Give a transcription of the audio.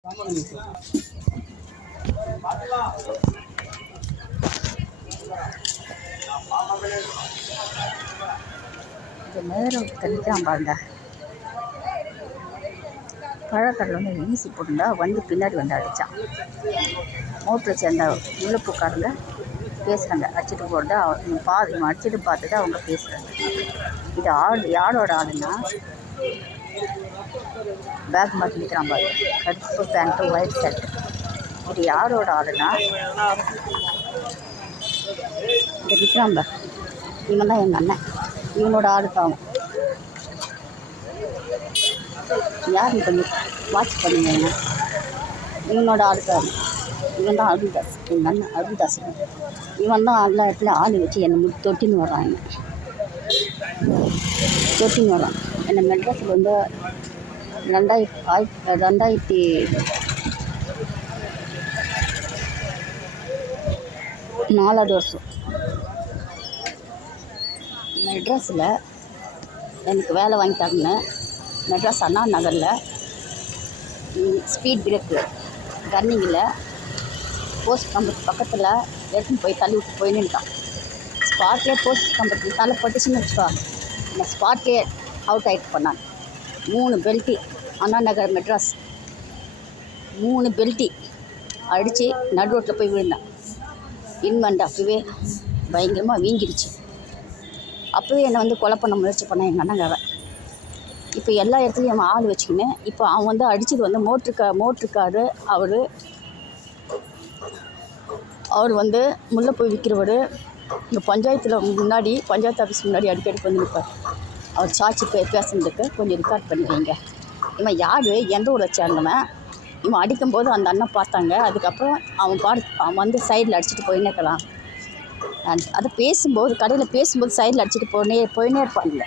இது நேரம் தெளிக்காம பாருங்க. பழக்கடல் வந்து வீசி போட்டுருந்தா வந்து பின்னாடி வந்து அடித்தான். மோட்டர் சேர்ந்த முழுப்புக்காரங்க பேசுகிறாங்க, அடிச்சுட்டு போகிறத இவன் அடிச்சுட்டு பார்த்துட்டு அவங்க பேசுகிறாங்க. இது யாரோட ஆளுன்னா பேக் மாட்டி நிற்கிறான் பாரு, கருப்பு பேண்ட்டு ஒயிட் ஷர்ட். இது யாரோட ஆளுன்னா இந்த நிற்கிறான் பாரு, இவன் தான் எங்கள் அண்ணன். இவனோட ஆளுக்காகும். யாருன்னு கொஞ்சம் வாட்ச் பண்ணுங்க. இவனோட ஆளுக்காகும். இவன் தான் அருள்தாஸ், எங்கள் அண்ணன் அருள்தாஸ். இவன் தான் எல்லா இடத்துல ஆள் வச்சு என்னை தொட்டின்னு வரான். தொட்டின்னு வரான். என்னை மெட்ராஸில் வந்து 2004 வருஷம் மெட்ராஸில் எனக்கு வேலை வாங்கிட்டாங்கன்னு மெட்ராஸ் அண்ணா நகரில் ஸ்பீட் பிரேக்கு ரன்னிங்கில் போஸ்ட் கம்பெனி பக்கத்தில் எடுத்துன்னு போய் தள்ளி விட்டு போய் நின்ட்டான். ஸ்பாட்லேயே போஸ்ட் கம்பெனி தலை பட்டுச்சுன்னு வச்சுக்கோ, இந்த ஸ்பாட்லேயே அவுட் ஆகிட்டு பண்ணான். 3 பெல்ட்டி அண்ணா நகர் மெட்ராஸ் 3 பெல்ட்டி அடித்து நடு ரோட்டில் போய் விழுந்தான். இன்வெண்ட் அப்பவே பயங்கரமாக வீங்கிடுச்சு. அப்போவே என்னை வந்து கொலை பண்ண முயற்சி பண்ணான் எங்கள் அண்ணங்காவை. இப்போ எல்லா இடத்துலையும் அவன் ஆள் வச்சுக்கின்னு இப்போ அவன் வந்து அடித்தது வந்து மோட்ருக்காரு. அவர் வந்து முல்லை போய் விற்கிறவர். இங்கே பஞ்சாயத்தில் முன்னாடி பஞ்சாயத்து ஆஃபீஸ் முன்னாடி அடிக்கடி வந்து நிற்பார். அவர் சாட்சி பேசுனதுக்கு கொஞ்சம் ரெக்கார்ட் பண்ணி வைங்க. இவன் யார், எந்த ஊரை சேர்ந்தவன், இவன் அடிக்கும்போது அந்த அண்ணன் பார்த்தாங்க. அதுக்கப்புறம் அவன் வந்து சைடில் அடிச்சுட்டு போயின்னே இருக்கலாம். அதை பேசும்போது கடையில் பேசும்போது சைடில் அடிச்சுட்டு போயின்னே இருப்பாங்க.